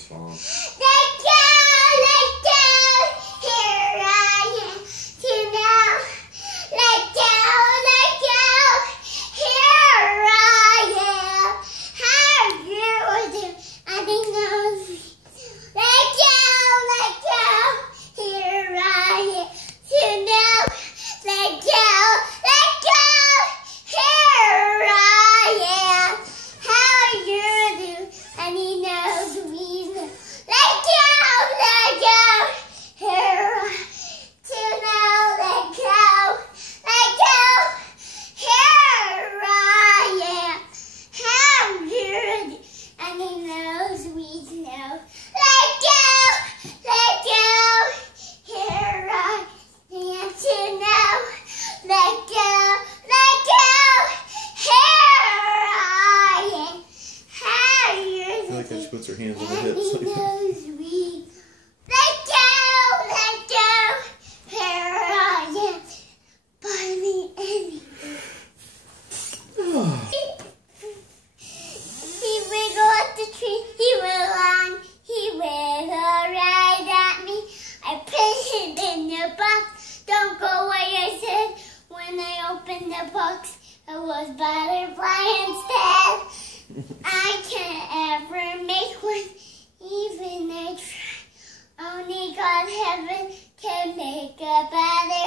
it's falling. Let go, here I am to now. Let go, here I am. How you do, I think knows me. Let go, here I am to now. Let go, here I am. How you do, and he knows me. Let go, here to now. Let go, here I am. How you do, and he knows we know. Let go, here I am to now. Let go, here I am. How you I feel like she puts her hands on her and hips. he knows we. Let go, here I am. By me anyway. He wiggled up the tree, he wiggled right at me. I put him in the box, don't go away, I said. When I opened the box, it was butterfly instead. I can't ever make one, even I try. Only God heaven can make a butterfly.